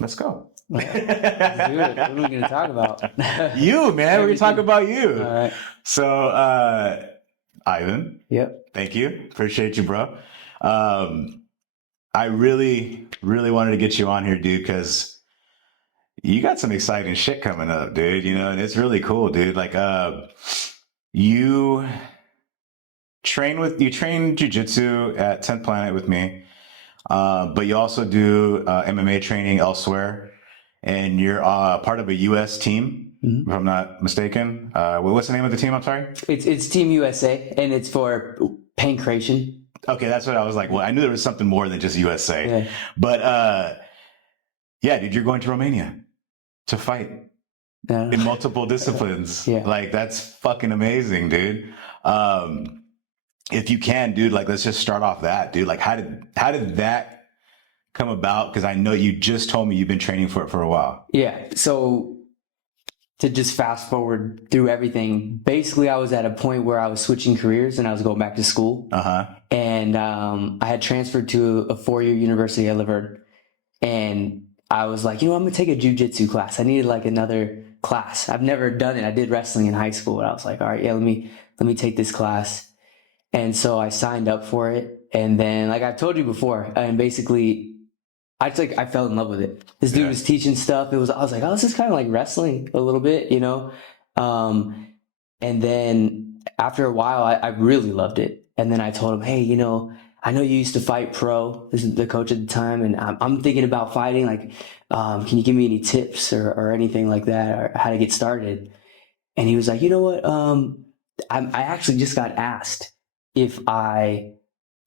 Let's go. Let's do it. What are we going to talk about? You, man. We're going to talk about you. All right. So, Ivan. Yep. Thank you. Appreciate you, bro. I really, really wanted to get you on here, dude, because you got some exciting shit coming up, dude. You know, and it's really cool, dude. Like, you train jiu-jitsu at 10th Planet with me, but you also do MMA training elsewhere, and you're part of a U.S. team, if I'm not mistaken. What's the name of the team? I'm sorry. It's Team USA, and it's for Pankration. Okay, that's what I was like. Well, I knew there was something more than just USA. Yeah. But yeah, dude, you're going to Romania to fight in multiple disciplines. Yeah. Like, that's fucking amazing, dude. If you can, dude, like, let's just start off that, dude. Like, how did that come about? Because I know you just told me you've been training for it for a while. Yeah. So to just fast forward through everything, basically I was at a point where I was switching careers and I was going back to school. And I had transferred to a 4-year university at Riverside. And I was like, I'm going to take a jiu-jitsu class. I needed like another class. I've never done it. I did wrestling in high school. And I was like, all right, yeah, let me take this class. And so I signed up for it. And then, like I've told you before, and basically I fell in love with it. This dude was teaching stuff. I was like, oh, this is kind of like wrestling a little bit, And then after a while, I really loved it. And then I told him, hey, I know you used to fight pro. This is the coach at the time. And I'm thinking about fighting. Like, can you give me any tips or anything like that, or how to get started? And he was like, you know what? I actually just got asked if I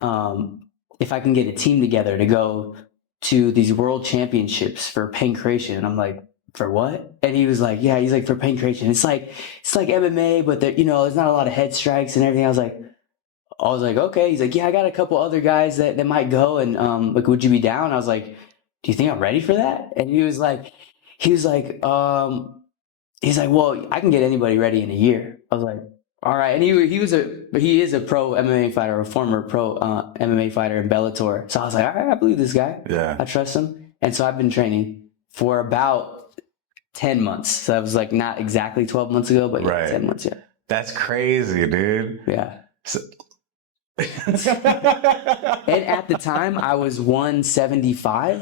can get a team together to go to these world championships for Pankration. And I'm like, for what? And he was like, yeah, he's like, for Pankration. It's like MMA, but there, there's not a lot of head strikes and everything. I was like, okay. He's like, yeah, I got a couple other guys that might go. And, like, would you be down? I was like, do you think I'm ready for that? And he was like, well, I can get anybody ready in a year. I was like, all right. And he is a pro MMA fighter, a former pro MMA fighter in Bellator. So I was like, all right, I believe this guy. Yeah. I trust him. And so I've been training for about 10 months. So that was like not exactly 12 months ago, but yeah, 10 months. Yeah. That's crazy, dude. Yeah. So and at the time I was 175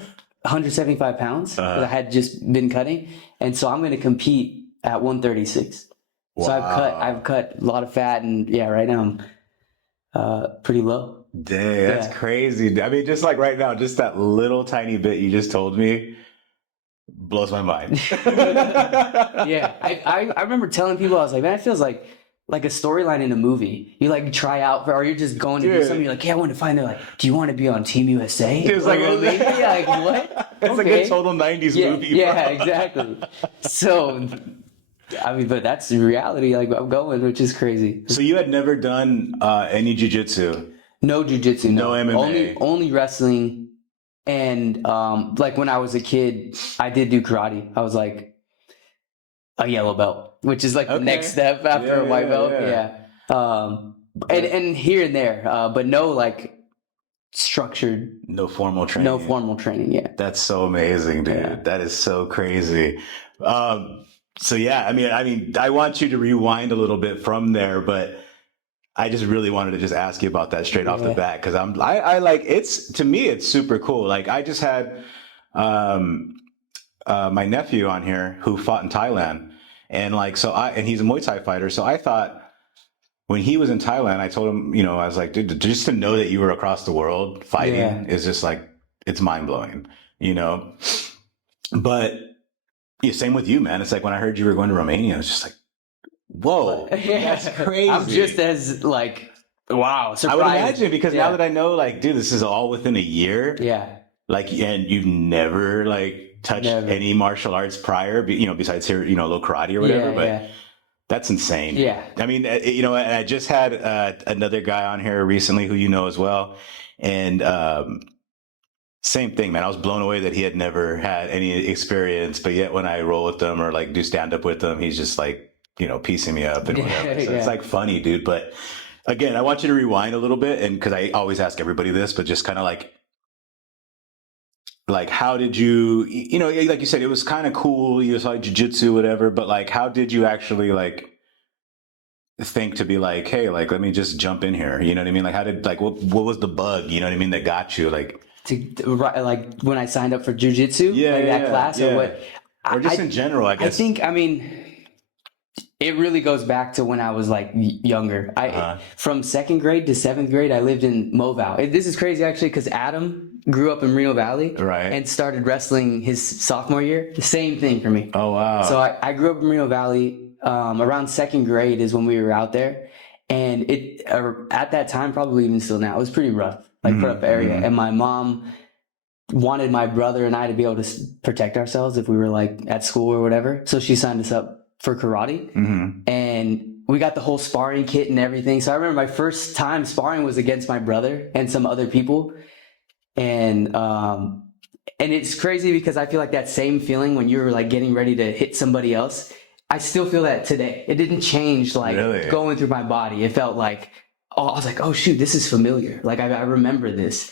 pounds. I had just been cutting. And so I'm going to compete at 136. Wow. So I've cut a lot of fat, and yeah, right now I'm pretty low. Dang, that's crazy. I mean, just like right now, just that little tiny bit you just told me blows my mind. Yeah, I remember telling people, I was like, man, it feels like a storyline in a movie. You like try out or you're just going to do something. You're like, yeah, I want to find. They're like, do you want to be on Team USA? It's like, yeah, like what? It's like a total 90s movie. Yeah, exactly. So. I mean, but that's the reality. Like, I'm going, which is crazy. So you had never done any jiu-jitsu? No jiu-jitsu. No MMA. Only wrestling. And like when I was a kid, I did do karate. I was like a yellow belt, which is like the next step after a white belt. Yeah. And here and there, but no like structured. No formal training. Yeah. That's so amazing, dude. Yeah. That is so crazy. So yeah, I mean, I want you to rewind a little bit from there, but I just really wanted to just ask you about that straight off the bat, because I like to me it's super cool. Like I just had my nephew on here who fought in Thailand, and like and he's a Muay Thai fighter. So I thought when he was in Thailand, I told him, I was like, dude, just to know that you were across the world fighting is just like, it's mind blowing, But yeah, same with you, man. It's like when I heard you were going to Romania, I was just like, whoa, that's crazy. I'm just as like, wow, surprised. I would imagine, because now that I know, like, dude, this is all within a year. Yeah. Like, and you've never like touched any martial arts prior, besides here, low karate or whatever. But that's insane. Yeah. I mean, and I just had another guy on here recently who as well, and same thing, man. I was blown away that he had never had any experience, but yet when I roll with him or like do stand up with him, he's just like, piecing me up and whatever. So it's like funny, dude. But again, I want you to rewind a little bit, and because I always ask everybody this, but just kind of like like, how did you, like you said, it was kind of cool. You saw jiu-jitsu, whatever, but like, how did you actually like think to be like, hey, like, let me just jump in here? You know what I mean? Like, how did, like, what was the bug, you know what I mean, that got you? Like, like when I signed up for jiu-jitsu, like that class or what? Or just in general, I guess. I mean, it really goes back to when I was like younger. From 2nd grade to 7th grade, I lived in Moval. This is crazy actually, because Adam grew up in Reno Valley, right, and started wrestling his sophomore year. The same thing for me. Oh wow! So I grew up in Reno Valley. Around 2nd grade is when we were out there, and it at that time, probably even still now, it was pretty rough, like rough area. And my mom wanted my brother and I to be able to protect ourselves if we were like at school or whatever. So she signed us up for karate, and we got the whole sparring kit and everything. So I remember my first time sparring was against my brother and some other people. And it's crazy because I feel like that same feeling when you're like getting ready to hit somebody else, I still feel that today. It didn't change, like going through my body. It felt like, I was like, oh shoot, this is familiar. Like I remember this.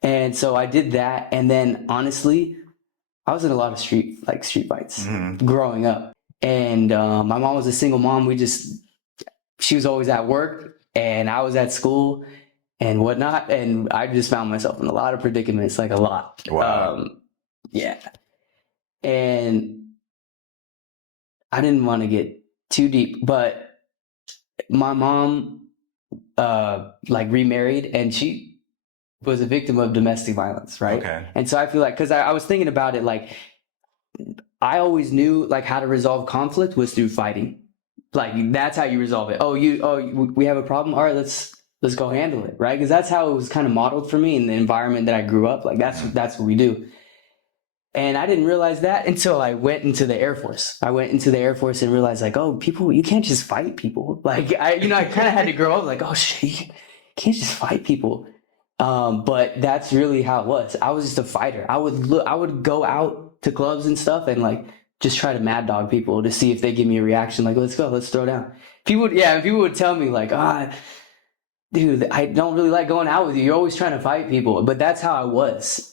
And so I did that. And then honestly, I was in a lot of street fights growing up. And my mom was a single mom. She was always at work and I was at school and whatnot. And I just found myself in a lot of predicaments, like a lot. Wow. Yeah. And I didn't want to get too deep, but my mom like remarried, and she was a victim of domestic violence, right? Okay. And so I feel like, because I was thinking about it, like I always knew like how to resolve conflict was through fighting. Like that's how you resolve it. We have a problem. All right, let's go handle it, right? Because that's how it was kind of modeled for me in the environment that I grew up. Like that's what we do. And I didn't realize that until I went into the Air Force. I went into the Air Force and realized like, oh, people, you can't just fight people. Like I kind of had to grow up like, oh shit, you can't just fight people. But that's really how it was. I was just a fighter. I would go out to clubs and stuff and like just try to mad dog people to see if they give me a reaction. Like, let's go, let's throw down. People would tell me like, dude, I don't really like going out with you. You're always trying to fight people. But that's how I was.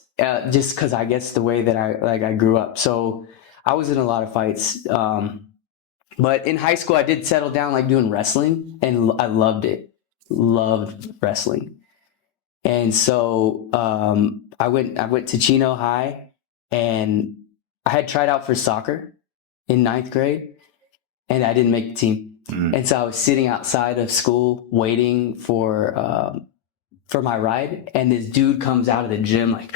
Just because I guess the way that I grew up. So I was in a lot of fights. But in high school, I did settle down like doing wrestling, and I loved it. Loved wrestling. And so I went to Chino High, and I had tried out for soccer in 9th grade, and I didn't make the team. And so I was sitting outside of school waiting for my ride, and this dude comes out of the gym like,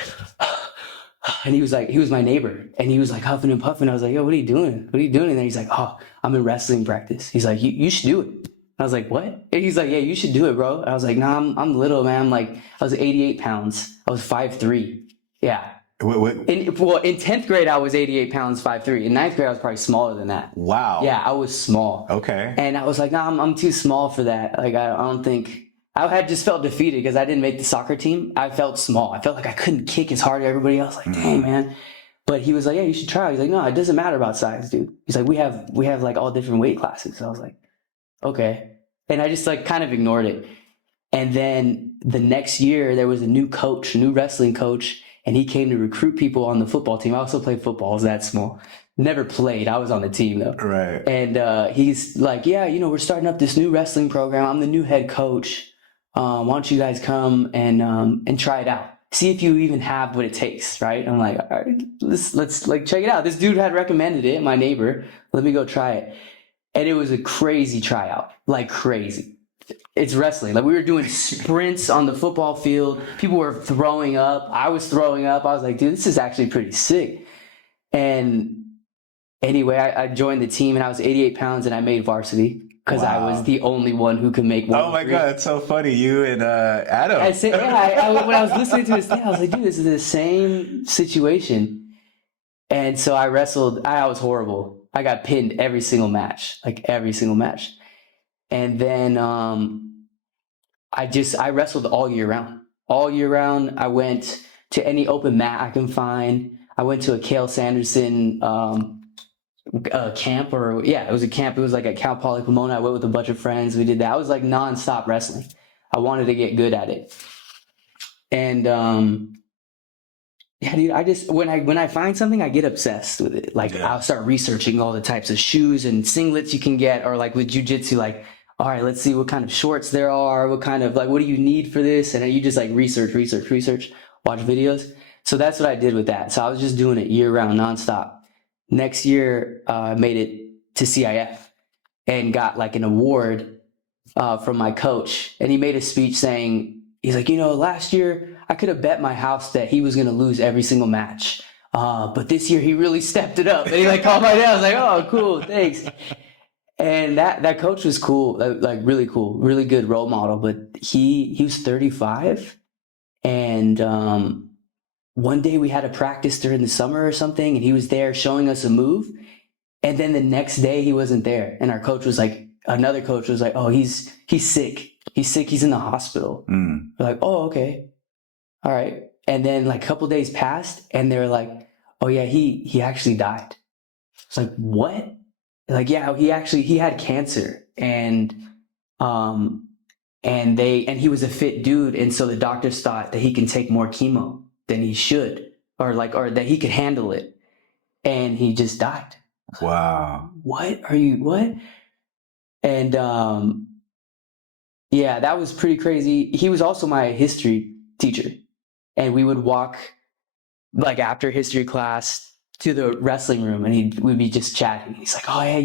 and he was my neighbor, and he was like huffing and puffing. I was like, yo, what are you doing? What are you doing? And then he's like, oh, I'm in wrestling practice. He's like, you should do it. I was like, what? And he's like, yeah, you should do it, bro. I was like, nah, I'm little, man. Like, I was 88 pounds. I was 5'3". Yeah. In 10th grade, I was 88 pounds, 5'3". In 9th grade, I was probably smaller than that. Wow. Yeah, I was small. Okay. And I was like, nah, I'm too small for that. Like, I don't think... I had just felt defeated because I didn't make the soccer team. I felt small. I felt like I couldn't kick as hard as everybody else. Like, dang, man. But he was like, yeah, you should try. He's like, no, it doesn't matter about size, dude. He's like, we have like all different weight classes. So I was like, okay. And I just like kind of ignored it. And then the next year there was a new wrestling coach, and he came to recruit people on the football team. I also played football. I was that small. Never played. I was on the team though. Right. And he's like, yeah, we're starting up this new wrestling program. I'm the new head coach. Why don't you guys come and try it out? See if you even have what it takes, right? I'm like, all right, let's like check it out. This dude had recommended it, my neighbor. Let me go try it. And it was a crazy tryout, like crazy. It's wrestling. Like we were doing sprints on the football field. People were throwing up. I was throwing up. I was like, dude, this is actually pretty sick. And anyway, I joined the team, and I was 88 pounds, and I made varsity. Because I was the only one who could make one. Oh my God, that's so funny. You and Adam. I said, yeah. When I was listening to his thing, I was like, dude, this is the same situation. And so I wrestled. I was horrible. I got pinned every single match, like every single match. And then I wrestled all year round. All year round, I went to any open mat I can find. I went to a Cale Sanderson camp, it was a camp. It was like at Cal Poly Pomona. I went with a bunch of friends. We did that. I was like nonstop wrestling. I wanted to get good at it. And Yeah, dude, I just when I find something, I get obsessed with it. Like Yeah. I'll start researching all the types of shoes and singlets you can get, or like with jujitsu, like, all right, let's see what kind of shorts there are, what kind of like what do you need for this? And then you just like research, watch videos. So that's what I did with that. So I was just doing it year round, nonstop. Next year, I made it to CIF and got like an award from my coach. And he made a speech saying, he's like, last year I could have bet my house that he was going to lose every single match. But this year he really stepped it up. And he like called my dad. I was like, oh, cool, thanks. And that coach was cool, like really cool, really good role model. But he was 35. And one day we had a practice during the summer or something, and he was there showing us a move. And then the next day he wasn't there. And our coach was like, another coach was like, oh, he's sick. He's sick. He's in the hospital. We're like, oh, okay. All right. And then like a couple days passed and they were like, oh yeah, he actually died. It's like, what? Like, yeah, he had cancer and he was a fit dude. And so the doctors thought that he can take more chemo than he should, or that he could handle it. And he just died. Wow. What? And yeah, that was pretty crazy. He was also my history teacher. And we would walk like after history class to the wrestling room and we'd be just chatting. He's like, oh yeah,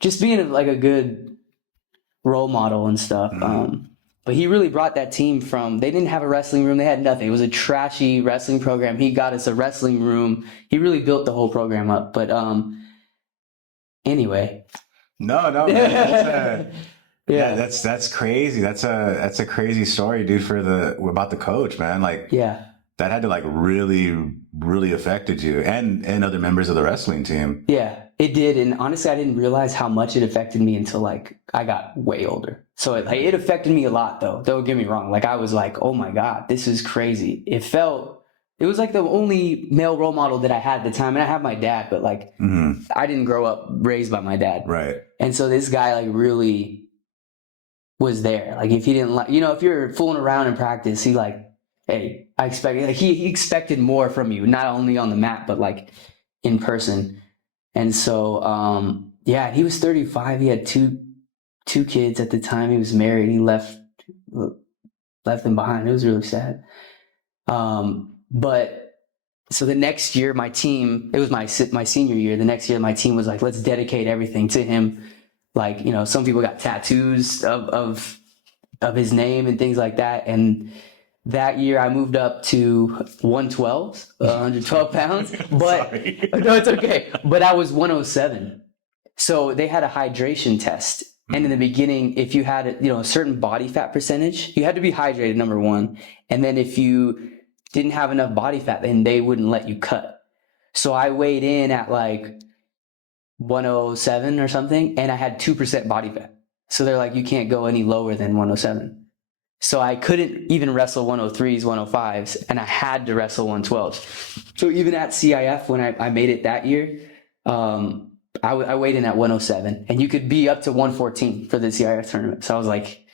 just being like a good role model and stuff. But he really brought that team they didn't have a wrestling room. They had nothing. It was a trashy wrestling program. He got us a wrestling room. He really built the whole program up. But anyway. No, man. Yeah, that's crazy. That's a crazy story, dude, about the coach, man. Like, yeah, that had to like really, really affected you and other members of the wrestling team. Yeah, it did. And honestly, I didn't realize how much it affected me until like I got way older. So it affected me a lot though. Don't get me wrong. Like I was like, oh my God, this is crazy. It was like the only male role model that I had at the time. And I have my dad, but like I didn't grow up raised by my dad. Right. And so this guy like really was there. Like if he didn't like, if you're fooling around in practice, he like, hey, I expect, like he expected more from you, not only on the mat, but like in person. And so, yeah, he was 35. He had two kids at the time. He was married. He left them behind. It was really sad. But so the next year, my team, it was my senior year. The next year, my team was like, let's dedicate everything to him. Like, some people got tattoos of his name and things like that. And that year I moved up to 112, 112 pounds, but no, it's okay. But I was 107. So they had a hydration test. And in the beginning, if you had a certain body fat percentage, you had to be hydrated, number one. And then if you didn't have enough body fat, then they wouldn't let you cut. So I weighed in at like 107 or something, and I had 2% body fat. So they're like, you can't go any lower than 107. So I couldn't even wrestle 103s, 105s, and I had to wrestle 112s. So even at CIF, when I made it that year, I weighed in at 107, and you could be up to 114 for the CIF tournament. So I was like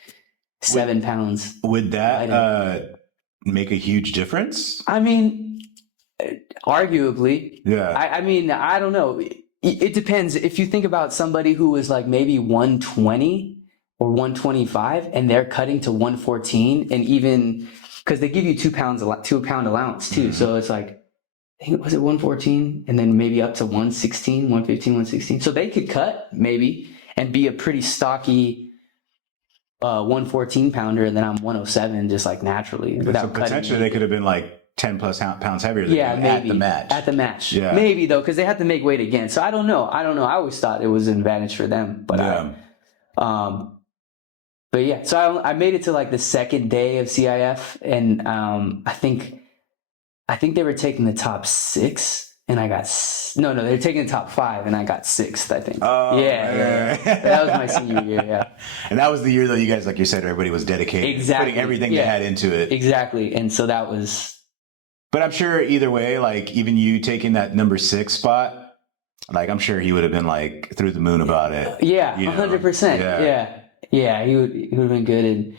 7 pounds. Would that make a huge difference? I mean, arguably. Yeah. I mean, I don't know. It depends. If you think about somebody who was like maybe 120 or 125 and they're cutting to 114, and even because they give you 2 pound allowance too. So it's like, I think, was it 114 and then maybe up to 116, 115, 116. So they could cut maybe and be a pretty stocky 114 pounder, and then I'm 107 just like naturally. So potentially they could have been like 10 plus pounds heavier than you maybe, at the match. At the match. Yeah. Maybe though, because they had to make weight again. So I don't know. I always thought it was an advantage for them. But but yeah, so I made it to like the second day of CIF, and I think they were taking the top 6, and I got they were taking the top 5, and I got 6th, I think. Oh, yeah. That was my senior year, yeah. And that was the year that you guys, like you said, everybody was dedicated, putting everything they had into it. Exactly, and so that was. But I'm sure either way, like even you taking that number 6 spot, like I'm sure he would have been like through the moon about it. Yeah, 100%. Yeah, he would have been good.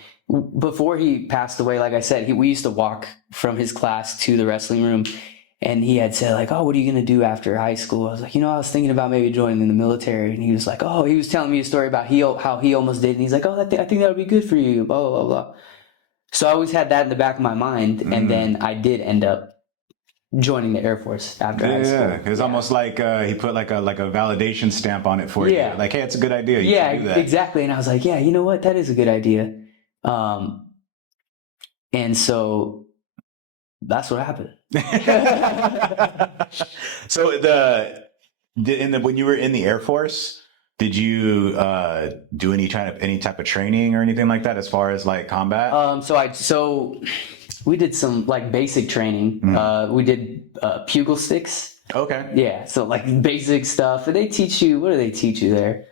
before he passed away, like I said, we used to walk from his class to the wrestling room, and he had said like, "Oh, what are you going to do after high school?" I was like, I was thinking about maybe joining the military. And he was like, "Oh," he was telling me a story about how he almost did. And he's like, "Oh, I think that would be good for you, blah, blah, blah." So I always had that in the back of my mind. And then I did end up joining the Air Force after high school. Yeah, it's almost like he put like a validation stamp on it for you. Like, hey, it's a good idea. You should do that. Exactly. And I was like, yeah, you know what? That is a good idea. And so that's what happened. So when you were in the Air Force, did you do any type of training or anything like that as far as like combat? So we did some like basic training. We did pugil sticks. Okay. Yeah. So like basic stuff. And they teach you, what do they teach you there?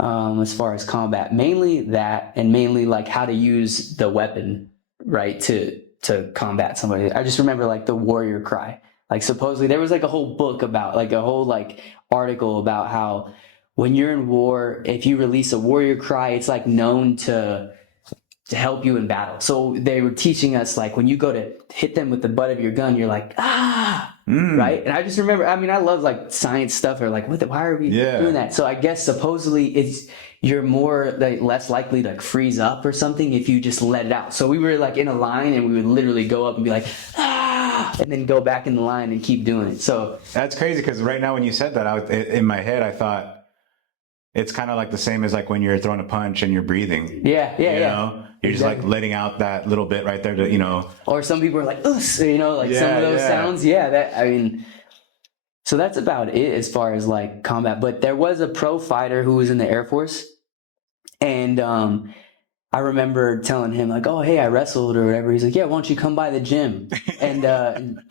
As far as combat, mainly that, and mainly like how to use the weapon, right, to combat somebody. I just remember like the warrior cry. Like supposedly there was like a whole book about, like a whole like article about how when you're in war, if you release a warrior cry, it's like known to help you in battle. So they were teaching us like when you go to hit them with the butt of your gun, you're like, right? And I just remember, I mean, I love like science stuff, or like, why are we doing that? So I guess supposedly you're more like less likely to freeze up or something if you just let it out. So we were like in a line, and we would literally go up and be like, and then go back in the line and keep doing it. So that's crazy, because right now when you said that, in my head I thought it's kind of like the same as like when you're throwing a punch and you're breathing. Yeah. You're just like letting out that little bit right there to, Or some people are like, like some of those sounds. Yeah, so that's about it as far as like combat. But there was a pro fighter who was in the Air Force, and I remember telling him like, "Oh, hey, I wrestled or whatever." He's like, "Yeah, why don't you come by the gym and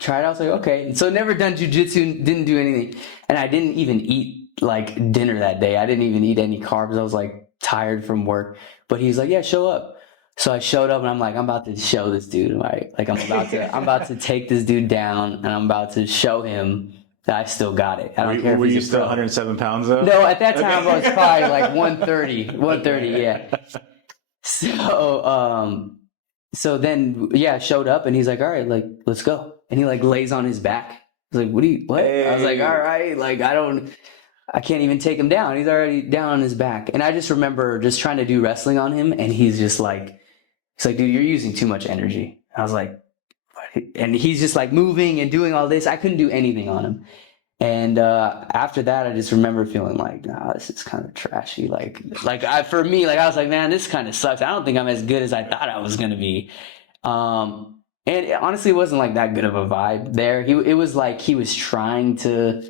try it out?" I was like, "Okay." And so never done jujitsu, didn't do anything, and I didn't even eat like dinner that day. I didn't even eat any carbs. I was like tired from work. But he's like, "Yeah, show up." So I showed up, and I'm like, I'm about to show this dude, right? Like I'm about to take this dude down, and I'm about to show him that I still got it. I don't care. Were you still 107 pounds though? No, at that time I was probably like 130, yeah. So then, I showed up, and he's like, all right, like, let's go. And he like lays on his back. I was like, what? Hey. I was like, all right, like, I can't even take him down. He's already down on his back. And I just remember just trying to do wrestling on him, and he's like, dude, you're using too much energy. I was like, what? And he's just like moving and doing all this. I couldn't do anything on him. And after that, I just remember feeling like, nah, this is kind of trashy. For me, I was like, man, this kind of sucks. I don't think I'm as good as I thought I was going to be. And it honestly wasn't like that good of a vibe there. It was like he was trying to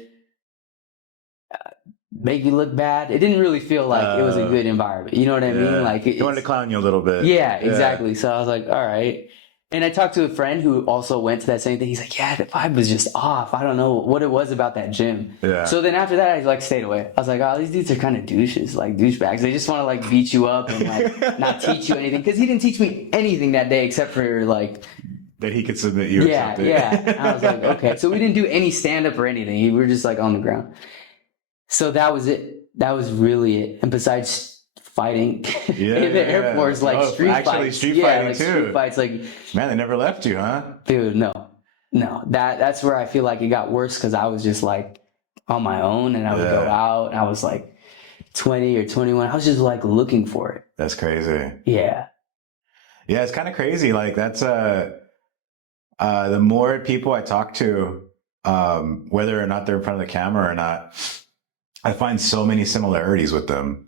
make you look bad. It didn't really feel like it was a good environment. You know what I mean? Like he wanted to clown you a little bit. Yeah, exactly. Yeah. So I was like, all right. And I talked to a friend who also went to that same thing. He's like, yeah, the vibe was just off. I don't know what it was about that gym. Yeah. So then after that, I like stayed away. I was like, oh, these dudes are kind of douches, like douchebags. They just want to like beat you up and like not teach you anything. Because he didn't teach me anything that day except for like that he could submit you or something. Yeah. And I was like, okay. So we didn't do any stand up or anything. We were just like on the ground. So that was it. That was really it. And besides fighting in the Air Force, like street fights. Street fighting too. Street fights, like, man, they never left you, huh? Dude, no. That's where I feel like it got worse, because I was just like on my own, and I would go out, and I was like 20 or 21. I was just like looking for it. That's crazy. Yeah. Yeah, it's kind of crazy. Like that's the more people I talk to, whether or not they're in front of the camera or not, I find so many similarities with them.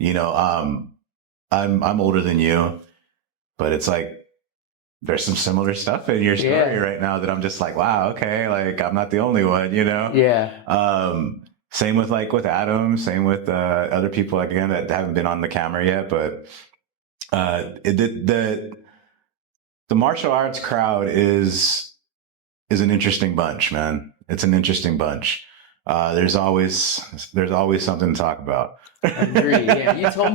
I'm older than you, but it's like there's some similar stuff in your story right now that I'm just like, wow, okay, like I'm not the only one, Yeah. Same with Adam, same with other people, like, again, that haven't been on the camera yet, but the martial arts crowd is an interesting bunch, man. It's an interesting bunch. There's always something to talk about. Agree. Yeah, you told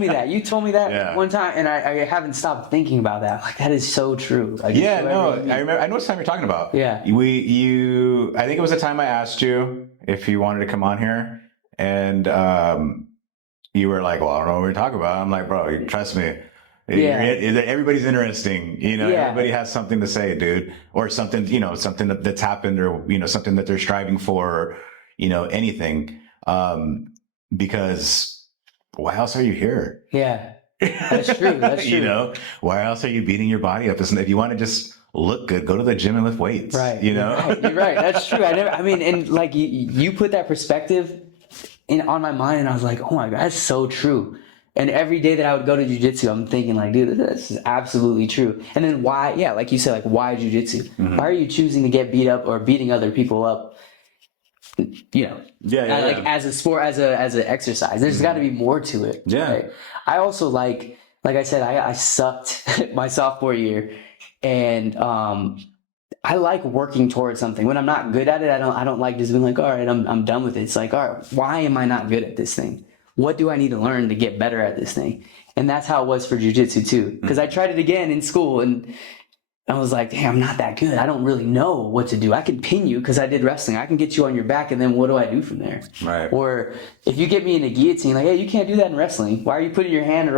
me that one time, and I haven't stopped thinking about that. Like, that is so true. Like, I remember. I know what time you're talking about. Yeah. I think it was the time I asked you if you wanted to come on here, and you were like, "Well, I don't know what we're talking about." I'm like, "Bro, trust me, Everybody's interesting, everybody has something to say, dude, or something, something that's happened, or, something that they're striving for, or, anything. Because why else are you here? Yeah, that's true. That's true. Why else are you beating your body up? If you want to just look good, go to the gym and lift weights. Right. You're right. That's true. And like you put that perspective on my mind, and I was like, oh my God, that's so true. And every day that I would go to jiu-jitsu, I'm thinking like, dude, this is absolutely true. And then why, like you said, like why jiu-jitsu? Mm-hmm. Why are you choosing to get beat up or beating other people up? As a sport, as an exercise, there's got to be more to it. Yeah. Right? I also like I said, I sucked my sophomore year, and I like working towards something. When I'm not good at it, I don't like just being like, all right, I'm done with it. It's like, all right, why am I not good at this thing? What do I need to learn to get better at this thing? And that's how it was for jiu-jitsu too. Because I tried it again in school, and I was like, damn, I'm not that good. I don't really know what to do. I can pin you because I did wrestling. I can get you on your back, and then what do I do from there? Right. Or if you get me in a guillotine, like, hey, you can't do that in wrestling. Why are you putting your arm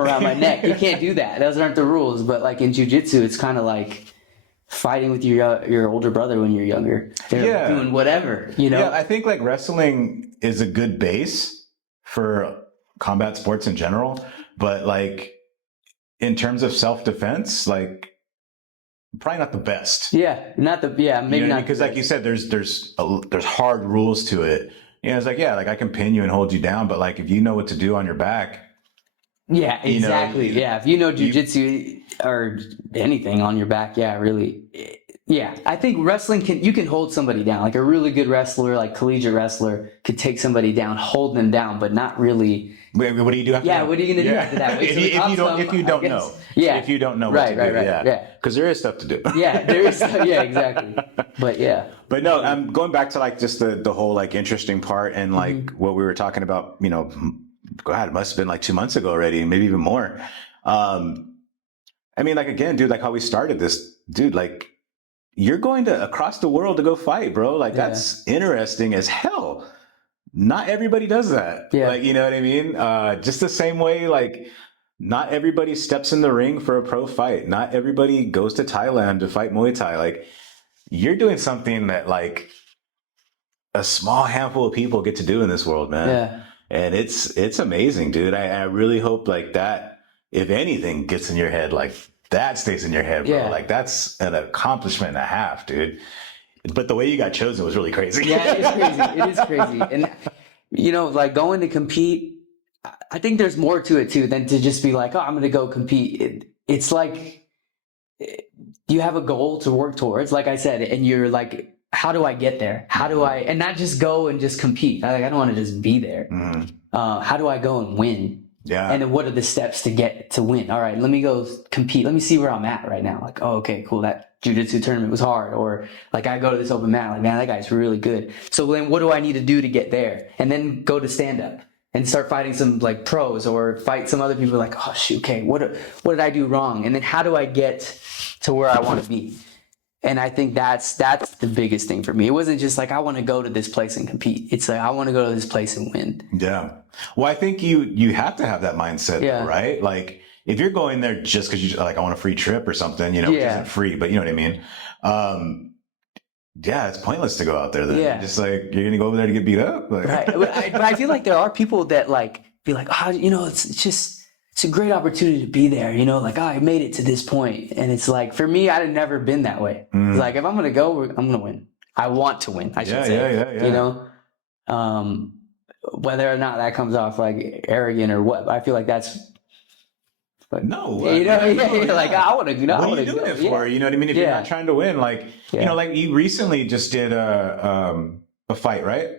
around my neck? You can't do that. Those aren't the rules. But like in jiu-jitsu, it's kind of like fighting with your older brother when you're younger. They're doing whatever, Yeah, I think like wrestling is a good base for combat sports in general, but like in terms of self-defense, like probably not the best. Maybe not because like you said, there's hard rules to it. It's like, like I can pin you and hold you down, but like if you know what to do on your back. Yeah, exactly. If you know jiu-jitsu or anything on your back, really. Yeah, I think wrestling you can hold somebody down. Like a really good wrestler, like collegiate wrestler, could take somebody down, hold them down, but not really. Wait, what do you do after that? Yeah, what are you going to do after that? If you don't know. Yeah. If you don't know what to do. Yeah. Because there is stuff to do. Yeah, there is. Yeah, exactly. But yeah. But no, I'm going back to like just the whole like interesting part and like what we were talking about, God, it must have been like 2 months ago already, maybe even more. I mean, like, again, dude, like how we started this, dude, like, you're going across the world to go fight, bro. Like, that's interesting as hell. Not everybody does that. Yeah. Like, you know what I mean? Just the same way, like, not everybody steps in the ring for a pro fight. Not everybody goes to Thailand to fight Muay Thai. Like, you're doing something that, like, a small handful of people get to do in this world, man. Yeah. And it's amazing, dude. I really hope, like, that, if anything, gets in your head, like, that stays in your head, bro. Like, that's an accomplishment and a half, dude. But the way you got chosen was really crazy. Yeah, it is crazy. It is crazy. And, like, going to compete, I think there's more to it, too, than to just be like, oh, I'm going to go compete. It's like you have a goal to work towards, like I said, and you're like, how do I get there? How do I, and not just go and just compete. I don't want to just be there. Mm-hmm. How do I go and win? Yeah. And then what are the steps to get to win? All right, let me go compete. Let me see where I'm at right now. Like, oh, okay, cool. That jiu-jitsu tournament was hard. Or like I go to this open mat, like, man, that guy's really good. So then what do I need to do to get there? And then go to stand up and start fighting some like pros or fight some other people like, oh shoot, okay, what did I do wrong? And then how do I get to where I want to be? And I think that's the biggest thing for me. It wasn't just like, I want to go to this place and compete. It's like, I want to go to this place and win. Yeah. Well, I think you have to have that mindset, right? Like, if you're going there just because you like, I want a free trip or something, which isn't free, but you know what I mean? It's pointless to go out there then. Yeah. Just like, you're going to go over there to get beat up? Like. Right. But I feel like there are people that like, be like, it's a great opportunity to be there, like, oh, I made it to this point. And it's like, for me, I'd never been that way. It's like, if I'm going to go, I'm going to win. I want to win, I should say. Yeah. Whether or not that comes off like arrogant or what, I feel like that's. But, no. Like, I want to go. What are you doing it for? You know what I mean? If you're not trying to win, like, like you recently just did a fight, right?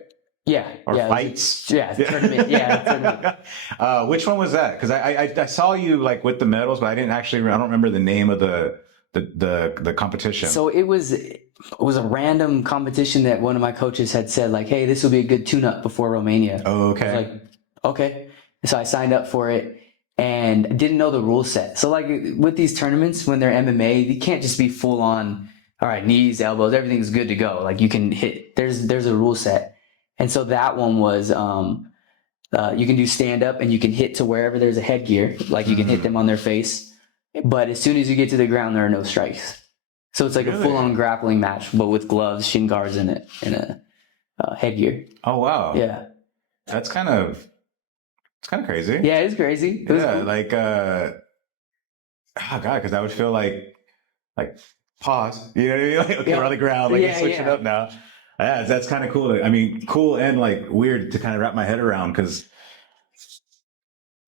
Yeah. Or fights. Tournament. Tournament. Which one was that? Because I saw you like with the medals, but I don't remember the name of the competition. So it was a random competition that one of my coaches had said like, hey, this will be a good tune-up before Romania. Oh, okay. I was like, okay. So I signed up for it and didn't know the rule set. So like with these tournaments, when they're MMA, you can't just be full on, all right, knees, elbows, everything's good to go. Like you can hit, there's a rule set. And so that one was You can do stand up and you can hit to wherever there's a headgear, like you can hit them on their face. But as soon as you get to the ground, there are no strikes. So it's like a full on grappling match, but with gloves, shin guards in it, and a headgear. Oh, wow. Yeah. It's kind of crazy. Yeah, it's crazy. It was cool. Like, oh God, because I would feel like pause. You know what I mean? Like, okay, we're on the ground. Like, switch it up now. Yeah, that's kind of cool. I mean, cool and like weird to kind of wrap my head around because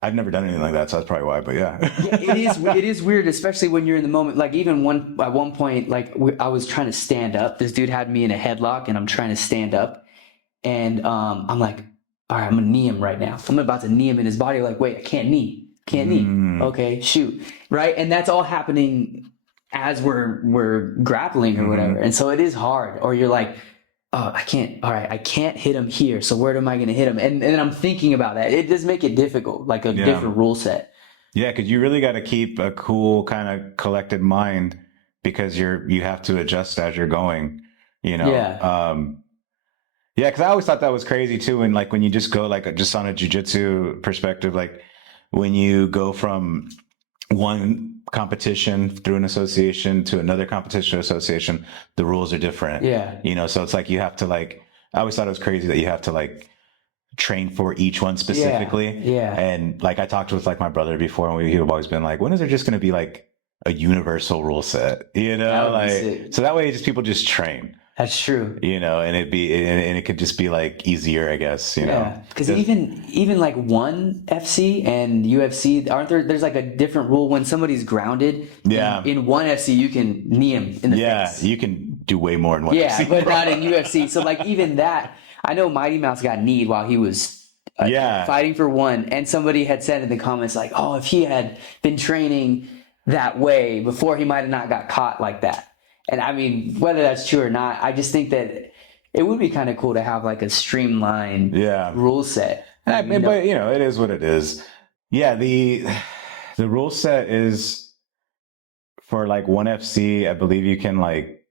I've never done anything like that, so that's probably why. But yeah, it is weird, especially when you're in the moment. Like even at one point, like I was trying to stand up. This dude had me in a headlock, and I'm trying to stand up, and I'm like, all right, I'm gonna knee him right now. I'm about to knee him in his body. Like, wait, I can't knee. Okay, shoot, right, and that's all happening as we're grappling or whatever, and so it is hard. Or you're like, oh, I can't. All right, I can't hit him here. So where am I going to hit him? And then I'm thinking about that. It does make it difficult, like a different rule set. Yeah, because you really got to keep a cool kind of collected mind because you have to adjust as you're going. You know. Yeah. Yeah, because I always thought that was crazy too. And like when you just go like just on a jiu-jitsu perspective, like when you go from one competition through an association to another competition or association, the rules are different. Yeah. You know, so it's like you have to like, I always thought it was crazy that you have to like train for each one specifically. Yeah. And like I talked with like my brother before and he've always been like, when is there just going to be like a universal rule set? You know, like, so that way just people just train. That's true. You know, and it could just be like easier, I guess, you know. Because even like ONE FC and UFC, there's like a different rule when somebody's grounded. Yeah. In ONE FC, you can knee him in the face. Yeah, you can do way more in ONE FC. Yeah, but not in UFC. So like even that, I know Mighty Mouse got kneed while he was fighting for ONE. And somebody had said in the comments like, oh, if he had been training that way before, he might have not got caught like that. And I mean, whether that's true or not, I just think that it would be kind of cool to have like a streamlined rule set. But you know, it is what it is. Yeah, the rule set is for like ONE FC. I believe you can like,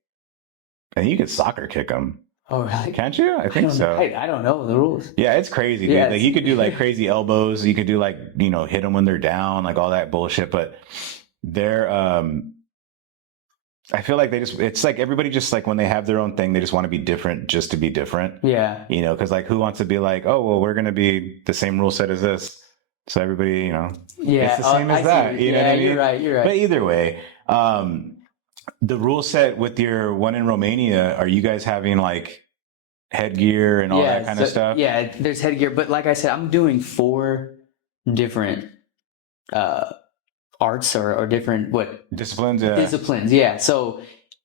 I think you can soccer kick them. Oh, really? Can't you? I think so. I don't know the rules. Yeah, it's crazy, dude. Like you could do like crazy elbows. You could do like, you know, hit them when they're down, like all that bullshit. But they're I feel like it's like everybody just like when they have their own thing, they just want to be different just to be different. Yeah. You know, because like who wants to be like, oh, well, we're going to be the same rule set as this. So everybody, you know, it's the same as that. You know what I mean? You're right. But either way, the rule set with your one in Romania, are you guys having like headgear and all that kind of stuff? Yeah, there's headgear. But like I said, I'm doing 4 different arts or different disciplines. Disciplines, yeah. So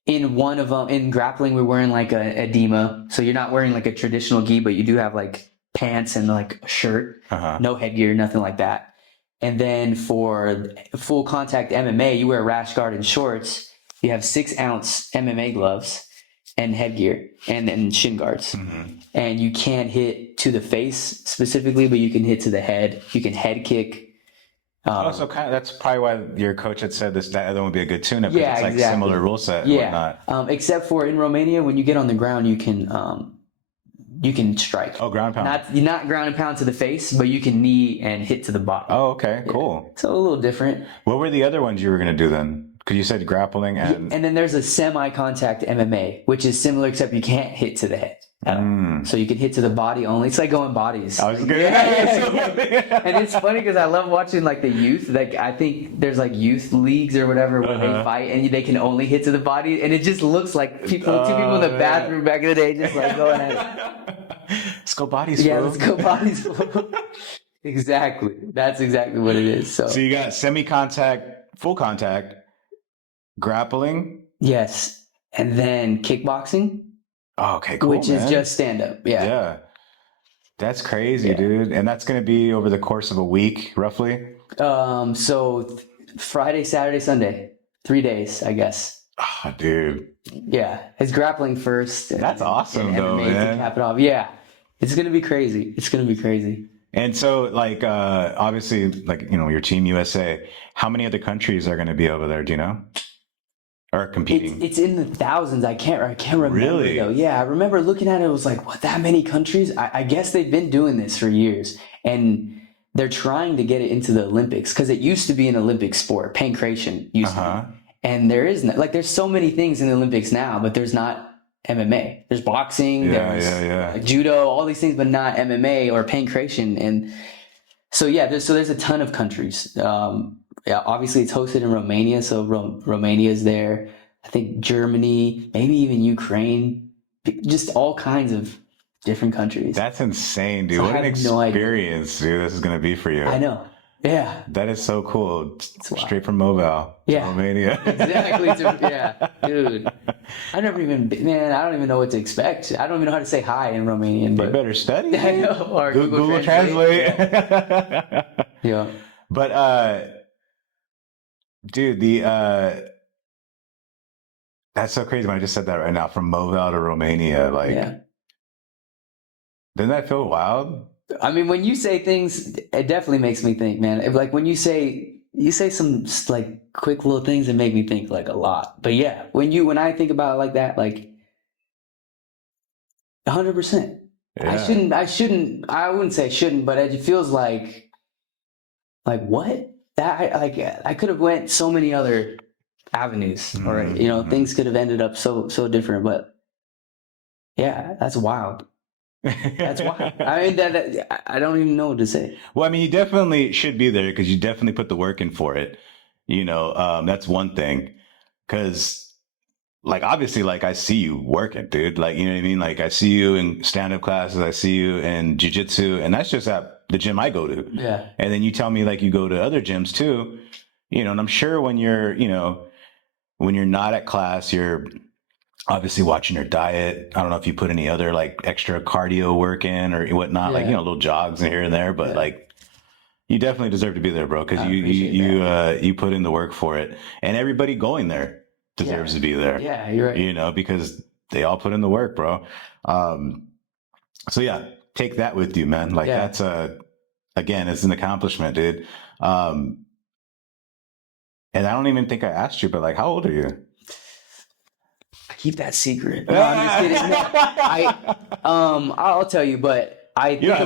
in one of them, in grappling, we're wearing like a edema. So you're not wearing like a traditional gi, but you do have like pants and like a shirt, no headgear, nothing like that. And then for full contact MMA, you wear a rash guard and shorts. You have 6-ounce MMA gloves and headgear and shin guards. And you can't hit to the face specifically, but you can hit to the head. You can head kick. So kind of that's probably why your coach had said that other one would be a good tune-up. Yeah, it's like exactly. Similar rule set and whatnot. Except for in Romania, when you get on the ground, you can strike. Oh, ground pound. Not ground and pound to the face, but you can knee and hit to the body. Oh, okay, cool. So a little different. What were the other ones you were going to do then? Because you said grappling and then there's a semi-contact MMA, which is similar except you can't hit to the head. So you can hit to the body only. It's like going bodies. I was good. And it's funny because I love watching like the youth. Like I think there's like youth leagues or whatever where they fight and they can only hit to the body, and it just looks like two people in the bathroom back in the day just like going at it. Let's go bodies. Yeah, let's go bodies. Exactly. That's exactly what it is. So you got semi-contact, full contact, grappling. Yes, and then kickboxing. Oh, okay, cool. Which is just stand up. Yeah. That's crazy, dude. And that's going to be over the course of a week, roughly? So Friday, Saturday, Sunday. 3 days, I guess. Oh, dude. Yeah. It's grappling first. That's awesome, though, man. To cap it off. Yeah. It's going to be crazy. And so, like, obviously, like, you know, your Team USA, how many other countries are going to be over there? Do you know? or competing? It's in the thousands. I can't remember Really? though. Yeah, I remember looking at it. It was like, what, that many countries? I guess they've been doing this for years, and they're trying to get it into the Olympics because it used to be an Olympic sport. Pankration used to be, and there is like there's so many things in the Olympics now, but there's not MMA. There's boxing, there's judo, all these things, but not MMA or pankration. And so yeah, there's a ton of countries. Yeah, obviously it's hosted in Romania, so Romania is there. I think Germany, maybe even Ukraine, just all kinds of different countries. That's insane, dude. So what an experience, dude, this is going to be for you. I know. Yeah. That is so cool. Straight from Mobile to Romania. Exactly. Yeah, dude. I don't even know what to expect. I don't even know how to say hi in Romanian. But you better study. I know. Or Google Translate. Yeah. But, dude, that's so crazy when I just said that right now, from Mobile to Romania. Like, didn't that feel wild? I mean, when you say things, it definitely makes me think, man. Like when you say some like quick little things that make me think like a lot. But yeah, when I think about it like that, like 100%. Yeah. I wouldn't say I shouldn't, but it feels like what? That I could have went so many other avenues, or things could have ended up so different. But yeah, that's wild. That's wild. I mean, that I don't even know what to say. Well, I mean, you definitely should be there because you definitely put the work in for it. That's one thing. Because, like, obviously, like, I see you working, dude. Like, you know what I mean? Like, I see you in stand-up classes. I see you in jiu-jitsu. And that's just at the gym I go to. Yeah. And then you tell me, like, you go to other gyms, too. And I'm sure when you're not at class, you're obviously watching your diet. I don't know if you put any other like extra cardio work in or whatnot, like, little jogs here and there, but like you definitely deserve to be there, bro. Cause you put in the work for it, and everybody going there deserves to be there. Yeah, you're right. Because they all put in the work, bro. So yeah, take that with you, man. Like that's again, it's an accomplishment, dude. And I don't even think I asked you, but like, how old are you? Keep that secret. No, I'm just kidding. No, I'll tell you, but I think a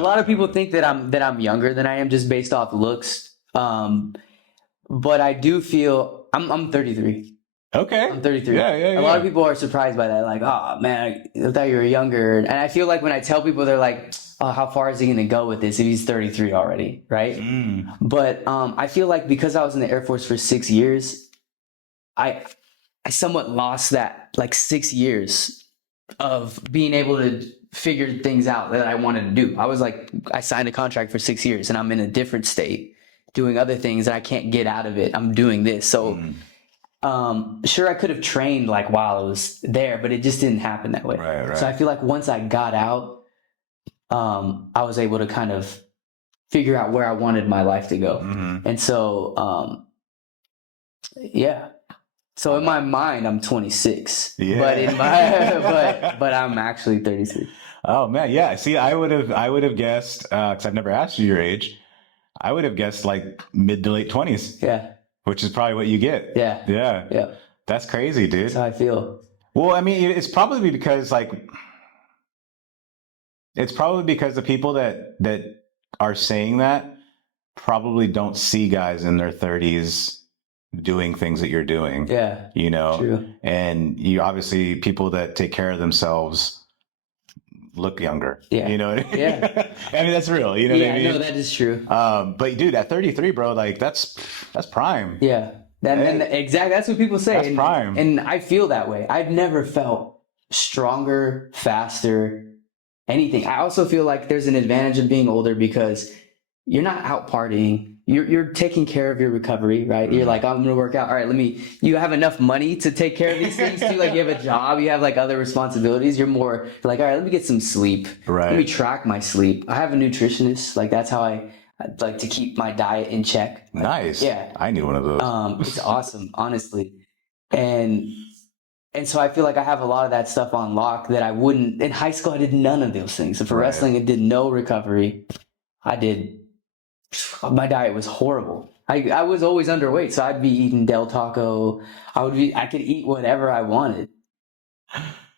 lot of people think that I'm younger than I am just based off looks. But I do feel I'm 33. Okay. I'm 33. Yeah. A lot of people are surprised by that. Like, oh man, I thought you were younger. And I feel like when I tell people, they're like, oh, how far is he going to go with this if he's 33 already? Right. But I feel like because I was in the Air Force for 6 years, I somewhat lost that like 6 years of being able to figure things out that I wanted to do. I signed a contract for 6 years and I'm in a different state doing other things that I can't get out of it. I'm doing this. So, sure, I could have trained like while I was there, but it just didn't happen that way. Right. So I feel like once I got out, I was able to kind of figure out where I wanted my life to go. And so, yeah. So in my mind, I'm 26, but in my, but I'm actually 33. Oh man. Yeah. See, I would have guessed, cause I've never asked you your age. I would have guessed like mid to late 20s. Yeah. Which is probably what you get. Yeah. That's crazy, dude. That's how I feel. Well, I mean, it's probably because the people that are saying that probably don't see guys in their 30s doing things that you're doing. Yeah. True. And you obviously, people that take care of themselves look younger. Yeah. Yeah. I mean, that's real. You know what I mean? No, that is true. But dude, at 33, bro, like that's prime. Yeah. Exactly. That's what people say. That's prime. And I feel that way. I've never felt stronger, faster, anything. I also feel like there's an advantage of being older because you're not out partying. You're taking care of your recovery, right? You're like, I'm going to work out. All right, you have enough money to take care of these things too. Like you have a job, you have like other responsibilities. You're more like, all right, let me get some sleep. Right. Let me track my sleep. I have a nutritionist. Like that's how I like to keep my diet in check. Nice. Yeah. I knew one of those. It's awesome, honestly. And so I feel like I have a lot of that stuff on lock that I wouldn't, in high school, I did none of those things. So for wrestling, I did no recovery. My diet was horrible. I was always underweight, so I'd be eating Del Taco. I could eat whatever I wanted.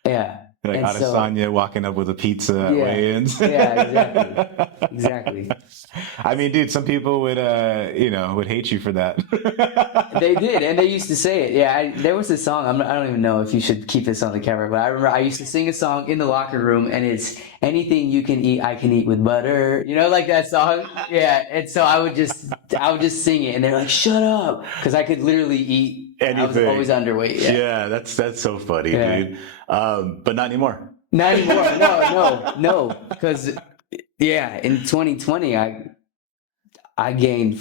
Yeah. Like And so, Adesanya walking up with a pizza at yeah, weigh-ins. yeah, exactly. I mean, dude, some people would, would hate you for that. They did, and they used to say it. Yeah, there was this song. I don't even know if you should keep this on the camera, but I remember I used to sing a song in the locker room, and it's anything you can eat, I can eat with butter. You know, like that song. Yeah, and so I would just sing it, and they're like, "Shut up," because I could literally eat anything. I was always underweight. Yeah, that's so funny, dude. But not anymore. Not anymore. No, because in 2020, I gained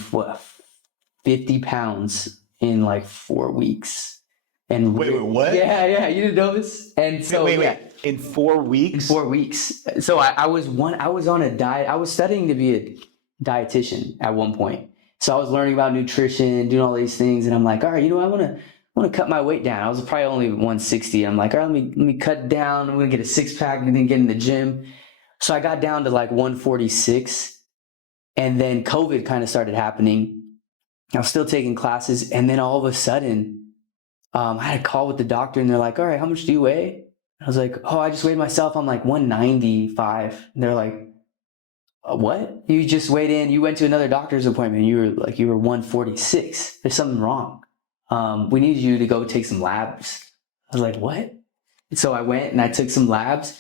50 pounds in like 4 weeks. And wait, what? Yeah, you didn't know this? And so wait. In 4 weeks? In 4 weeks. So I was on a diet. I was studying to be a dietitian at one point. So I was learning about nutrition, doing all these things, and I'm like, all right, I want to cut my weight down. I was probably only 160. I'm like, all right, let me cut down. I'm gonna get a 6-pack and then get in the gym. So I got down to like 146, and then COVID kind of started happening. I was still taking classes, and then all of a sudden, I had a call with the doctor, and they're like, all right, how much do you weigh? I was like, oh, I just weighed myself. I'm like 195. And they're like, what? You just weighed in. You went to another doctor's appointment. You were 146. There's something wrong. We need you to go take some labs. I was like, what? So I went and I took some labs,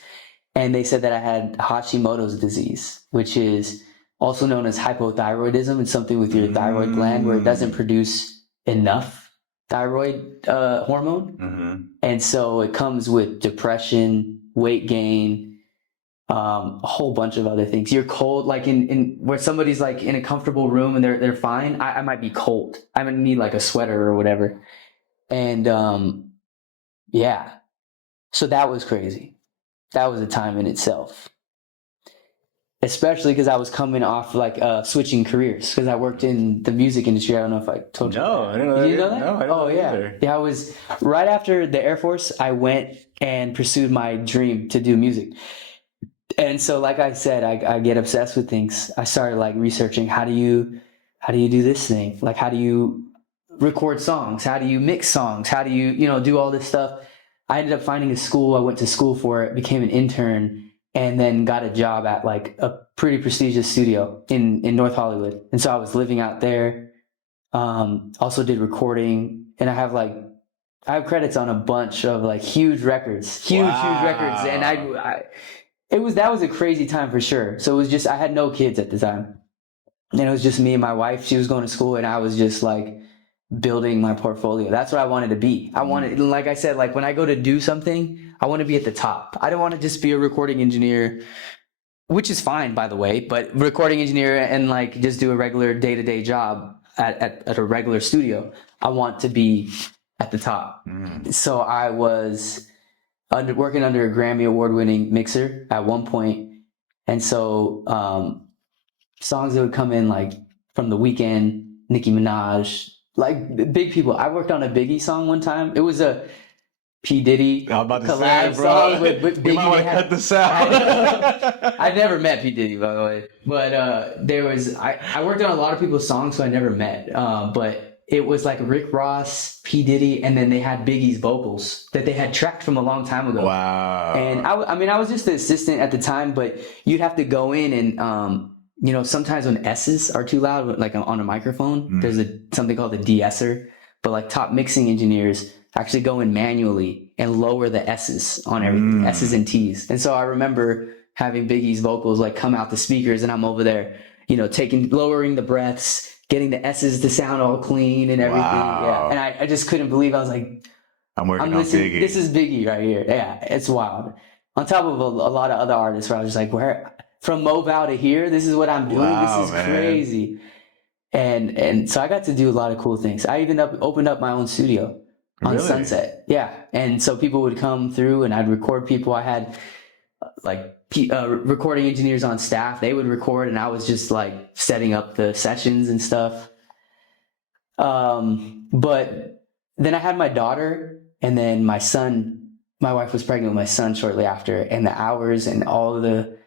and they said that I had Hashimoto's disease, which is also known as hypothyroidism. It's something with your thyroid gland where it doesn't produce enough thyroid hormone. Mm-hmm. And so it comes with depression, weight gain, a whole bunch of other things. You're cold, like in where somebody's like in a comfortable room and they're fine. I might be cold. I might need like a sweater or whatever. And yeah, so that was crazy. That was a time in itself. Especially because I was coming off like switching careers, because I worked in the music industry. I don't know if I told you. No, I didn't know that. Did you know that? No, I didn't know that either. Yeah, I was right after the Air Force. I went and pursued my dream to do music. And so, like I said, I get obsessed with things. I started like researching how do you do this thing? Like, how do you record songs? How do you mix songs? How do you do all this stuff? I ended up finding a school. I went to school for it, became an intern, and then got a job at like a pretty prestigious studio in North Hollywood. And so I was living out there. Also did recording, and I have credits on a bunch of like huge records. And that was a crazy time for sure. So it was just, I had no kids at the time. And it was just me and my wife. She was going to school, and I was just like building my portfolio. That's what I wanted to be. I wanted, like I said, like when I go to do something, I want to be at the top. I don't want to just be a recording engineer, which is fine, by the way, but recording engineer and like just do a regular day-to-day job at a regular studio. I want to be at the top. So I was working under a Grammy award-winning mixer at one point. And so songs that would come in like from The Weeknd, Nicki Minaj, like big people. I worked on a Biggie song one time. It was a P. Diddy collab song with Biggie. You might want to cut this out. I never met P. Diddy, by the way. But I worked on a lot of people's songs who I never met. But it was like Rick Ross, P. Diddy, and then they had Biggie's vocals that they had tracked from a long time ago. Wow. And I was just the assistant at the time, but you'd have to go in and sometimes when S's are too loud, like on a microphone, there's something called a de-esser. But like top mixing engineers actually go in manually and lower the S's on everything, S's and T's. And so I remember having Biggie's vocals like come out the speakers, and I'm over there, lowering the breaths, getting the S's to sound all clean and everything. Wow. Yeah. And I just couldn't believe, I was like, I'm working on Biggie. This is Biggie right here. Yeah, it's wild. On top of a lot of other artists where I was just like, from Mobile to here, this is what I'm doing. Wow, this is crazy. And so I got to do a lot of cool things. I even opened up my own studio on Sunset. Yeah. And so people would come through and I'd record people. I had recording engineers on staff. They would record, and I was just like setting up the sessions and stuff. But then I had my daughter, and then my wife was pregnant with my son shortly after, and the hours and all the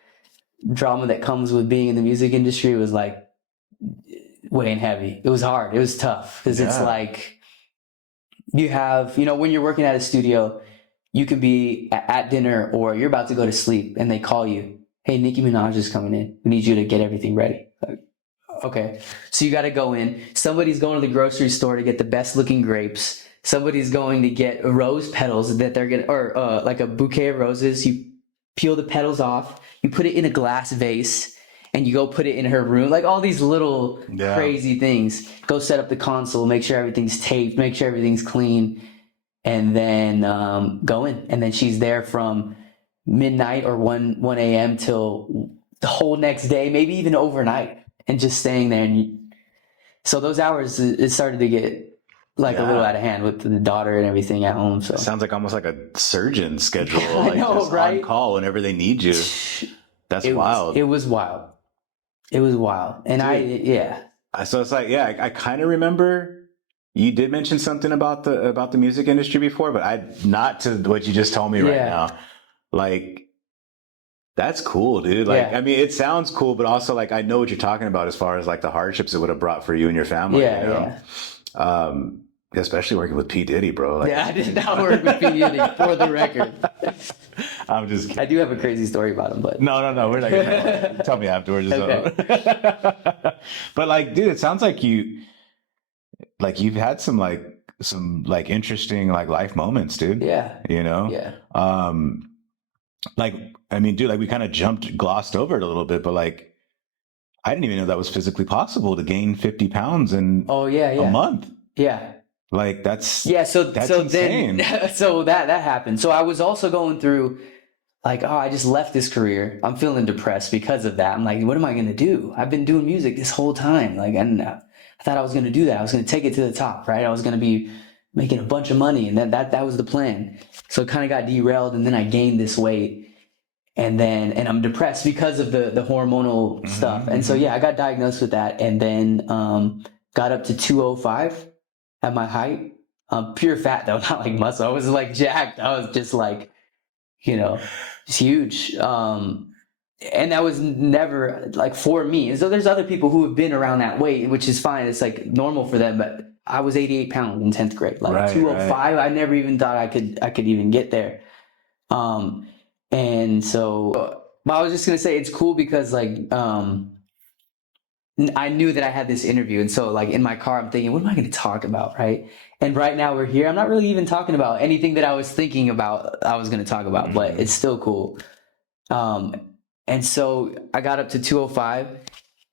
drama that comes with being in the music industry was like weighing heavy. It was hard. It was tough because it's like you have, you know, when you're working at a studio, you could be at dinner or you're about to go to sleep and they call you, hey, Nicki Minaj is coming in. We need you to get everything ready. Like, okay. So you got to go in. Somebody's going to the grocery store to get the best looking grapes. Somebody's going to get rose petals that they're going to, or like a bouquet of roses. You peel the petals off, you put it in a glass vase, and you go put it in her room. Like all these little crazy things. Go set up the console, make sure everything's taped, make sure everything's clean, and then go in. And then she's there from midnight or 1 a.m. till the whole next day, maybe even overnight, and just staying there. And so those hours, it started to get like a little out of hand with the daughter and everything at home. So it sounds like almost like a surgeon schedule, like know, just right? on call whenever they need you. That's wild. It was wild. It was wild. And Dude, so it's like, I kind of remember you did mention something about the music industry before, but not to what you just told me right now. Like, that's cool, dude. Like, I mean, it sounds cool, but also like, I know what you're talking about as far as like the hardships it would have brought for you and your family. You know? Especially working with P. Diddy, bro. Like, I did not work with P. Diddy, for the record. I'm just kidding. I do have a crazy story about him, but no, we're not gonna tell me afterwards. Okay. But like, dude, it sounds like you've had some interesting like life moments, dude. Yeah. You know? Yeah. Like, I mean, dude, like we kind of glossed over it a little bit, but like, I didn't even know that was physically possible to gain 50 pounds in a month. Yeah. Like that's insane. Then so that happened. So I was also going through like, I just left this career. I'm feeling depressed because of that. I'm like, what am I going to do? I've been doing music this whole time. Like, and I thought I was going to do that. I was going to take it to the top, right? I was going to be making a bunch of money, and that was the plan. So it kind of got derailed, and then I gained this weight, and I'm depressed because of the hormonal stuff. And so I got diagnosed with that, and then got up to 205 at my height. Pure fat though, not like muscle. I was like jacked. I was just like, you know, just huge. And that was never like for me. And so there's other people who have been around that weight, which is fine. It's like normal for them. But I was 88 pounds in 10th grade, like 205. I never even thought I could even get there. And so, but I was just going to say, it's cool because like, I knew that I had this interview. And so like in my car, I'm thinking, what am I going to talk about? Right. And right now we're here. I'm not really even talking about anything that I was thinking about, I was going to talk about, but it's still cool. And so I got up to 205.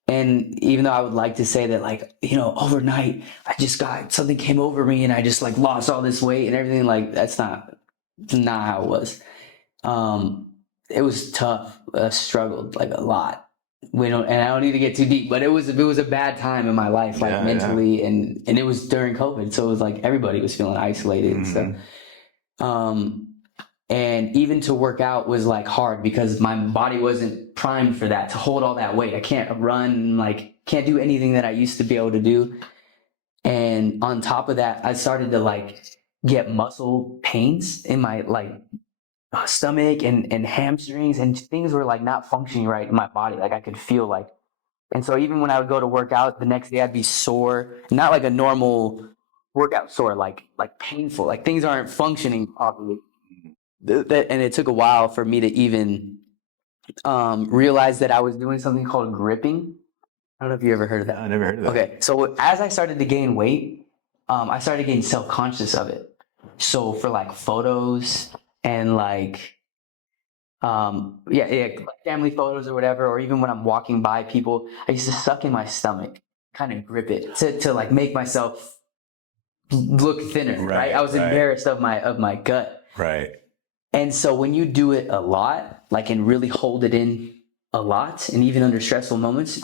And even though I would like to say that, like, you know, overnight, something came over me and I just like lost all this weight and everything, like, that's not how it was. It was tough. I struggled like a lot. And I don't need to get too deep, but it was a bad time in my life, like mentally, and it was during COVID. So it was like everybody was feeling isolated and stuff. And even to work out was like hard because my body wasn't primed for that, to hold all that weight. I can't run, like can't do anything that I used to be able to do. And on top of that, I started to like get muscle pains in my like stomach and hamstrings, and things were like not functioning right in my body. Like I could feel like, and so even when I would go to work out the next day, I'd be sore, not like a normal workout sore, like painful, like things aren't functioning properly. And it took a while for me to even realize that I was doing something called gripping. I don't know if you ever heard of that. I never heard of that. Okay, so as I started to gain weight, I started getting self-conscious of it. So for like photos and like, family photos or whatever, or even when I'm walking by people, I used to suck in my stomach, kind of grip it to like make myself look thinner. Right? I was embarrassed of my gut. Right. And so when you do it a lot, like, and really hold it in a lot, and even under stressful moments,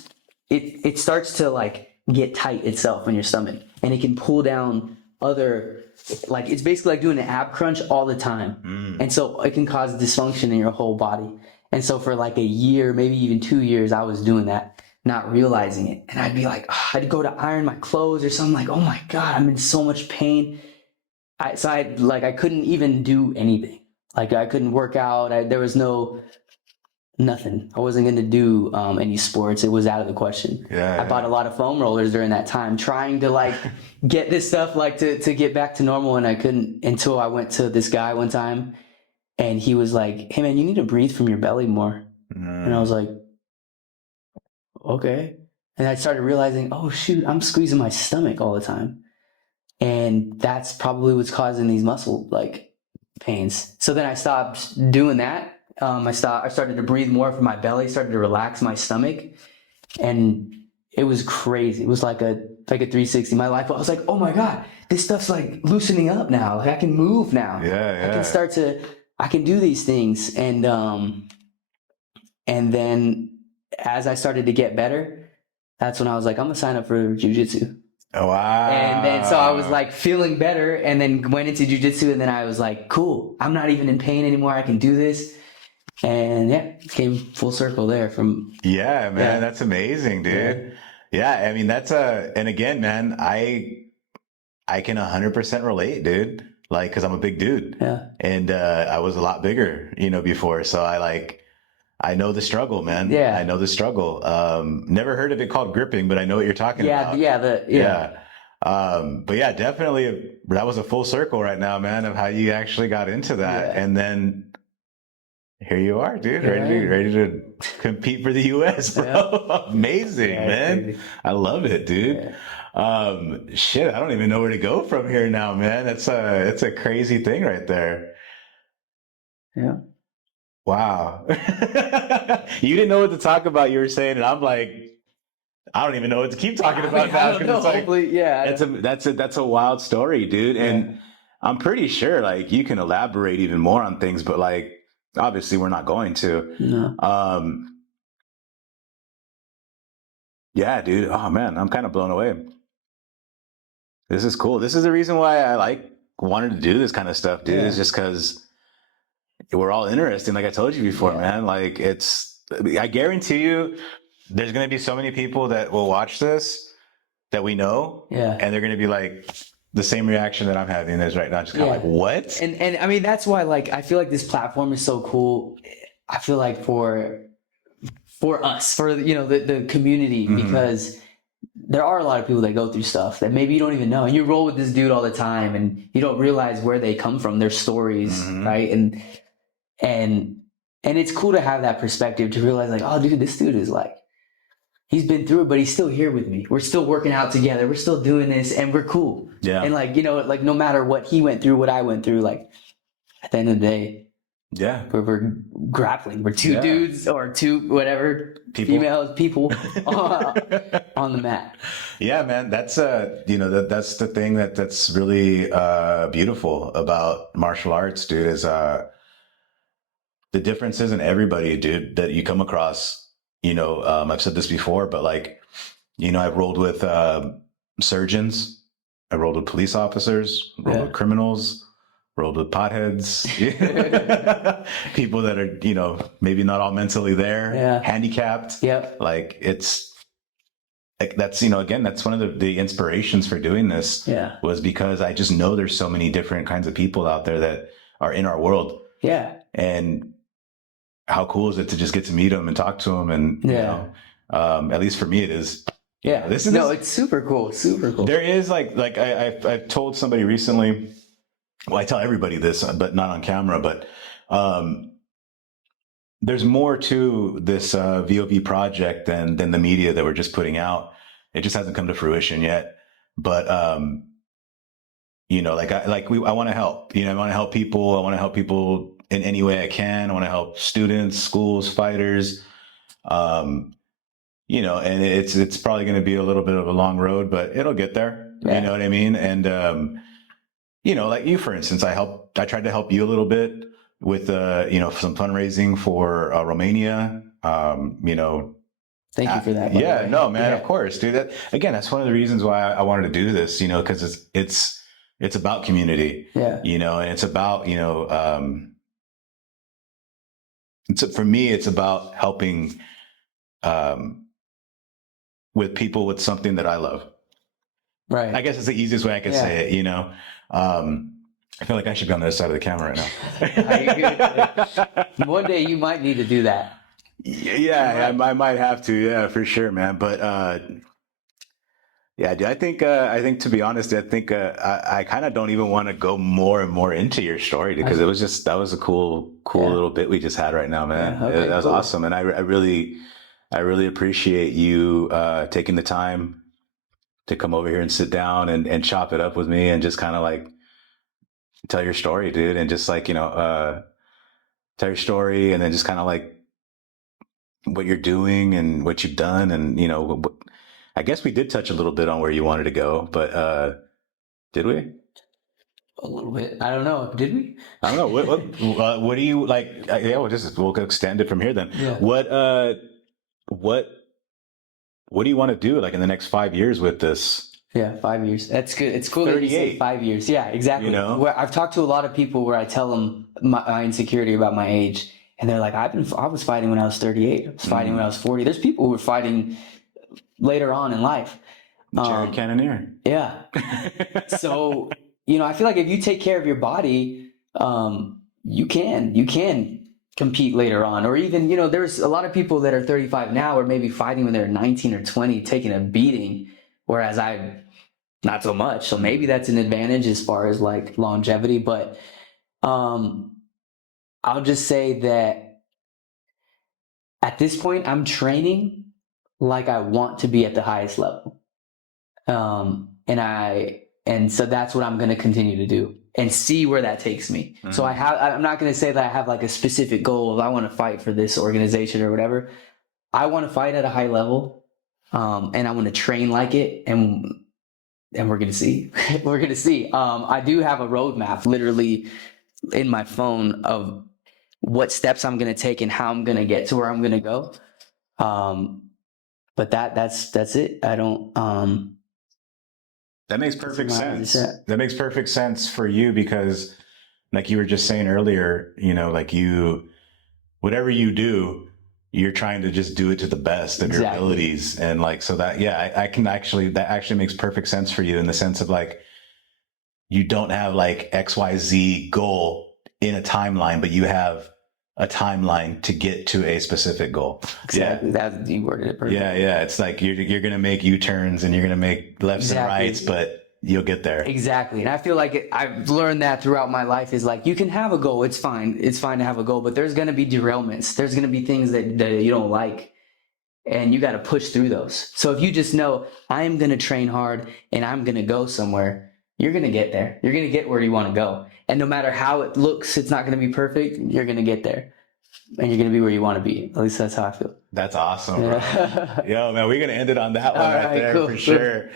it starts to like get tight itself in your stomach, and it can pull down other, like, it's basically like doing an ab crunch all the time. And so it can cause dysfunction in your whole body. And so for like a year, maybe even 2 years, I was doing that, not realizing it. And I'd be like, I'd go to iron my clothes or something, like, oh my God, I'm in so much pain. I couldn't even do anything. Like I couldn't work out. There was no nothing. I wasn't going to do any sports. It was out of the question. I bought a lot of foam rollers during that time, trying to like get this stuff like to get back to normal, and I couldn't until I went to this guy one time, and he was like, "Hey man, you need to breathe from your belly more." And I was like, "Okay." And I started realizing, oh shoot, I'm squeezing my stomach all the time, and that's probably what's causing these muscle like pains. So then I stopped doing that. I started to breathe more from my belly, started to relax my stomach, and it was crazy. It was like a 360. My life, I was like, oh my God, this stuff's like loosening up now. Like I can move now. I can do these things. And then as I started to get better, that's when I was like, I'm gonna sign up for jiu-jitsu. Oh, wow. And then so I was like feeling better, and then went into jiu-jitsu, and then I was like, cool, I'm not even in pain anymore. I can do this. And yeah, it came full circle there from. Yeah, man, that's amazing, dude. Yeah, I mean, and again, man, I can 100% relate, dude. Like, cause I'm a big dude. Yeah. And, I was a lot bigger, before. So I know the struggle, man. Yeah. I know the struggle. Never heard of it called gripping, but I know what you're talking about. Yeah. But yeah, definitely that was a full circle right now, man, of how you actually got into that. And then here you are, dude, ready to compete for the US, bro. Amazing, man. Crazy. I love it, dude. Shit, I don't even know where to go from here now, man. It's a crazy thing right there. Yeah. Wow. You didn't know what to talk about, you were saying, and I'm like, I don't even know what to keep talking about now. It's like, that's a wild story, dude. And I'm pretty sure like you can elaborate even more on things, but like obviously we're not going to. No. Yeah, dude. Oh man, I'm kind of blown away. This is cool. This is the reason why I wanted to do this kind of stuff, dude. Is just because we're all interesting. Like I told you before, man. Like I guarantee you, there's going to be so many people that will watch this that we know, and they're going to be like the same reaction that I'm having is right now. Just kind of like, what? And I mean, that's why like I feel like this platform is so cool. I feel like for us, for the community, because there are a lot of people that go through stuff that maybe you don't even know. And you roll with this dude all the time, and you don't realize where they come from, their stories, right? And it's cool to have that perspective to realize like, oh, dude, this dude is like, he's been through it, but he's still here with me. We're still working out together. We're still doing this, and we're cool. Yeah. And like, like no matter what he went through, what I went through, like at the end of the day, we're grappling. We're two dudes or two whatever females people on the mat. Yeah, man. That's that's the thing that's really beautiful about martial arts, dude. Is the differences in everybody, dude, that you come across. I've said this before, but like, I've rolled with surgeons, I rolled with police officers, rolled with criminals, rolled with potheads, people that are, maybe not all mentally there, handicapped. Like it's like, that's, again, that's one of the inspirations for doing this was because I just know there's so many different kinds of people out there that are in our world. Yeah. And how cool is it to just get to meet them and talk to them? And, at least for me, it is. Yeah. It's super cool. Super cool. There is I've told somebody recently, well, I tell everybody this, but not on camera, but, there's more to this, VOV project than the media that we're just putting out. It just hasn't come to fruition yet. But, I want to help, I want to help people. I want to help people in any way I can. I want to help students, schools, fighters, and it's probably going to be a little bit of a long road, but it'll get there. You know what I mean? And, like you, for instance, I tried to help you a little bit with, some fundraising for Romania. Thank you for that. Yeah, no, man, of course, dude. That's one of the reasons why I wanted to do this, because it's about community, and it's about, for me, it's about helping, with people with something that I love. Right. I guess it's the easiest way I could say it, I feel like I should be on the other side of the camera right now. One day you might need to do that. Yeah, I might have to. Yeah, for sure, man. But yeah, dude, I think to be honest, I think I kind of don't even want to go more and more into your story because it was just that was a cool little bit we just had right now, man. Yeah, okay, That was cool. awesome, and I really appreciate you taking the time to come over here and sit down and chop it up with me and just kind of like tell your story, dude, and just like tell your story and then just kind of like what you're doing and what you've done and I guess we did touch a little bit on where you wanted to go, but did we? A little bit. I don't know. Did we? I don't know. What do you like? Yeah, we'll extend it from here then. Yeah. What do you want to do like in the next 5 years with this? Yeah, 5 years. That's good. It's cool that you say 5 years. Yeah, exactly. Where I've talked to a lot of people where I tell them my insecurity about my age, and they're like, I was fighting when I was 38. I was fighting when I was 40. There's people who were fighting later on in life. Jared Cannonier. Yeah. So, I feel like if you take care of your body, you can compete later on. Or even, there's a lot of people that are 35 now or maybe fighting when they're 19 or 20, taking a beating, whereas not so much. So maybe that's an advantage as far as like longevity. But I'll just say that at this point, I'm training like I want to be at the highest level. And so that's what I'm going to continue to do and see where that takes me. Mm-hmm. So I'm not going to say that I have like a specific goal of I want to fight for this organization or whatever. I want to fight at a high level. And I want to train like it. And we're going to see. We're going to see. I do have a roadmap literally in my phone of what steps I'm going to take and how I'm going to get to where I'm going to go. But that's it. I don't, that makes perfect sense. That makes perfect sense for you because like you were just saying earlier, like whatever you do, you're trying to just do it to the best of your abilities. And like, so that, I can actually, that actually makes perfect sense for you in the sense of like, you don't have like XYZ goal in a timeline, but you have a timeline to get to a specific goal. Exactly. Yeah. That you worded it perfectly. Yeah. It's like you're going to make U-turns and you're going to make lefts and rights, but you'll get there. Exactly. And I feel like I've learned that throughout my life is like, you can have a goal. It's fine. It's fine to have a goal, but there's going to be derailments. There's going to be things that you don't like and you got to push through those. So if you just know I'm going to train hard and I'm going to go somewhere, you're going to get there. You're going to get where you want to go. And no matter how it looks, it's not going to be perfect. You're going to get there and you're going to be where you want to be. At least that's how I feel. That's awesome, bro. Yo, man, we're going to end it on that one right there for sure.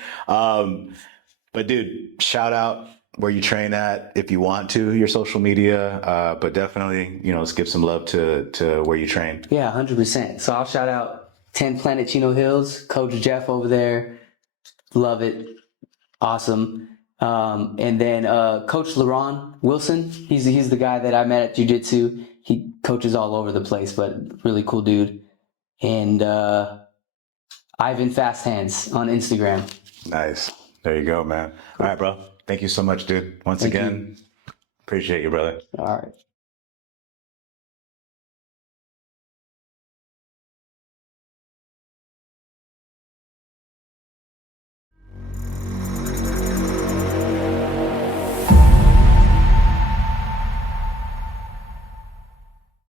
But dude, shout out where you train at if you want to, your social media, but definitely, let's give some love to where you train. Yeah, 100%. So I'll shout out 10 Planet Chino Hills, Coach Jeff over there. Love it. Awesome. And then Coach LaRon Wilson, he's the guy that I met at Jiu Jitsu. He coaches all over the place, but really cool dude. And Ivan Fast Hands on Instagram. Nice. There you go, man. All right, bro. Thank you so much, dude. Once again, appreciate you, brother. All right.